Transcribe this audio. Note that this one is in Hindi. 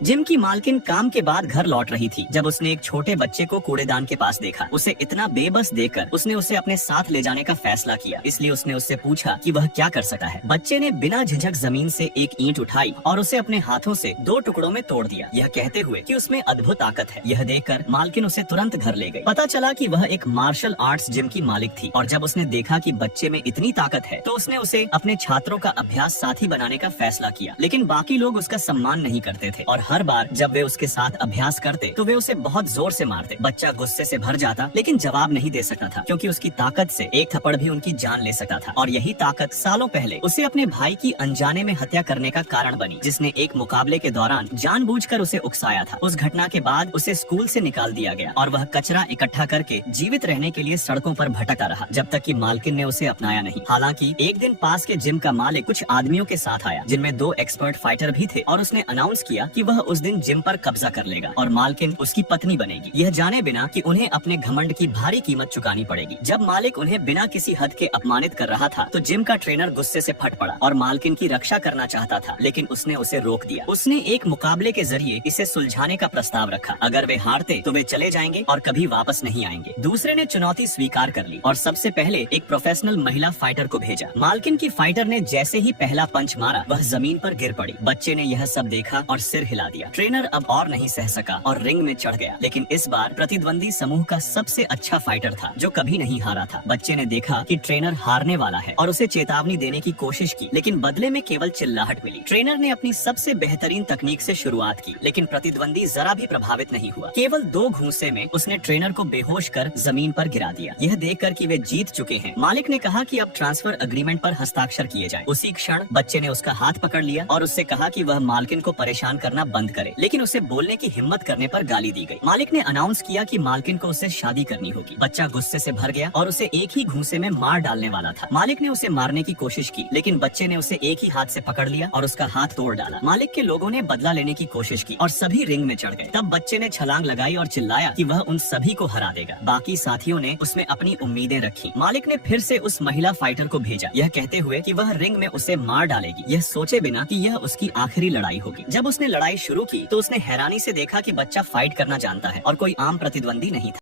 जिम की मालकिन काम के बाद घर लौट रही थी जब उसने एक छोटे बच्चे को कूड़ेदान के पास देखा। उसे इतना बेबस देखकर उसने उसे अपने साथ ले जाने का फैसला किया। इसलिए उसने उससे पूछा कि वह क्या कर सकता है। बच्चे ने बिना झिझक जमीन से एक ईंट उठाई और उसे अपने हाथों से 2 टुकड़ों में तोड़ दिया, यह कहते हुए कि उसमें अद्भुत ताकत है। यह देखकर मालकिन उसे तुरंत घर ले गई। पता चला कि वह एक मार्शल आर्ट्स जिम की मालिक थी और जब उसने देखा कि बच्चे में इतनी ताकत है तो उसने उसे अपने छात्रों का अभ्यास साथी बनाने का फैसला किया। लेकिन बाकी लोग उसका सम्मान नहीं करते थे और हर बार जब वे उसके साथ अभ्यास करते तो वे उसे बहुत जोर से मारते। बच्चा गुस्से से भर जाता लेकिन जवाब नहीं दे सकता था क्योंकि उसकी ताकत से एक थप्पड़ भी उनकी जान ले सकता था। और यही ताकत सालों पहले उसे अपने भाई की अनजाने में हत्या करने का कारण बनी, जिसने एक मुकाबले के दौरान जानबूझकर उसे उकसाया था। उस घटना के बाद उसे स्कूल से निकाल दिया गया और वह कचरा इकट्ठा करके जीवित रहने के लिए सड़कों पर भटकता रहा जब तक कि मालकिन ने उसे अपनाया नहीं। हालांकि एक दिन पास के जिम का मालिक कुछ आदमियों के साथ आया जिनमें 2 एक्सपर्ट फाइटर भी थे और उसने अनाउंस किया कि वह उस दिन जिम पर कब्जा कर लेगा और मालकिन उसकी पत्नी बनेगी, यह जाने बिना कि उन्हें अपने घमंड की भारी कीमत चुकानी पड़ेगी। जब मालिक उन्हें बिना किसी हद के अपमानित कर रहा था तो जिम का ट्रेनर गुस्से से फट पड़ा और मालकिन की रक्षा करना चाहता था, लेकिन उसने उसे रोक दिया। उसने एक मुकाबले के जरिए इसे सुलझाने का प्रस्ताव रखा। अगर वे हारते तो वे चले जाएंगे और कभी वापस नहीं आएंगे। दूसरे ने चुनौती स्वीकार कर ली और सबसे पहले एक प्रोफेशनल महिला फाइटर को भेजा। मालकिन की फाइटर ने जैसे ही पहला पंच मारा वह जमीन पर गिर पड़ी। बच्चे ने यह सब देखा और सिर हिला दिया। ट्रेनर अब और नहीं सह सका और रिंग में चढ़ गया, लेकिन इस बार प्रतिद्वंदी समूह का सबसे अच्छा फाइटर था जो कभी नहीं हारा था। बच्चे ने देखा कि ट्रेनर हारने वाला है और उसे चेतावनी देने की कोशिश की, लेकिन बदले में केवल चिल्लाहट मिली। ट्रेनर ने अपनी सबसे बेहतरीन तकनीक से शुरुआत की, लेकिन प्रतिद्वंदी जरा भी प्रभावित नहीं हुआ। केवल 2 घूंसे में उसने ट्रेनर को बेहोश कर जमीन पर गिरा दिया। यह देखकर कि वे जीत चुके हैं, मालिक ने कहा कि अब ट्रांसफर अग्रीमेंट पर हस्ताक्षर किए जाएं। उसी क्षण बच्चे ने उसका हाथ पकड़ लिया और उससे कहा कि वह मालकिन को परेशान करना बंद करे, लेकिन उसे बोलने की हिम्मत करने पर गाली दी गई। मालिक ने अनाउंस किया कि मालकिन को उससे शादी करनी होगी। बच्चा गुस्से से भर गया और उसे एक ही घूंसे में मार डालने वाला था। मालिक ने उसे मारने की कोशिश की, लेकिन बच्चे ने उसे एक ही हाथ से पकड़ लिया और उसका हाथ तोड़ डाला। मालिक के लोगों ने बदला लेने की कोशिश की और सभी रिंग में चढ़ गए। तब बच्चे ने छलांग लगाई और चिल्लाया कि वह उन सभी को हरा देगा। बाकी साथियों ने उसमें अपनी उम्मीदें रखी। मालिक ने फिर से उस महिला फाइटर को भेजा, यह कहते हुए कि वह रिंग में उसे मार डालेगी, यह सोचे बिना कि यह उसकी आखिरी लड़ाई होगी। जब उसने लड़ाई शुरू की तो उसने हैरानी से देखा कि बच्चा फाइट करना जानता है और कोई आम प्रतिद्वंदी नहीं था।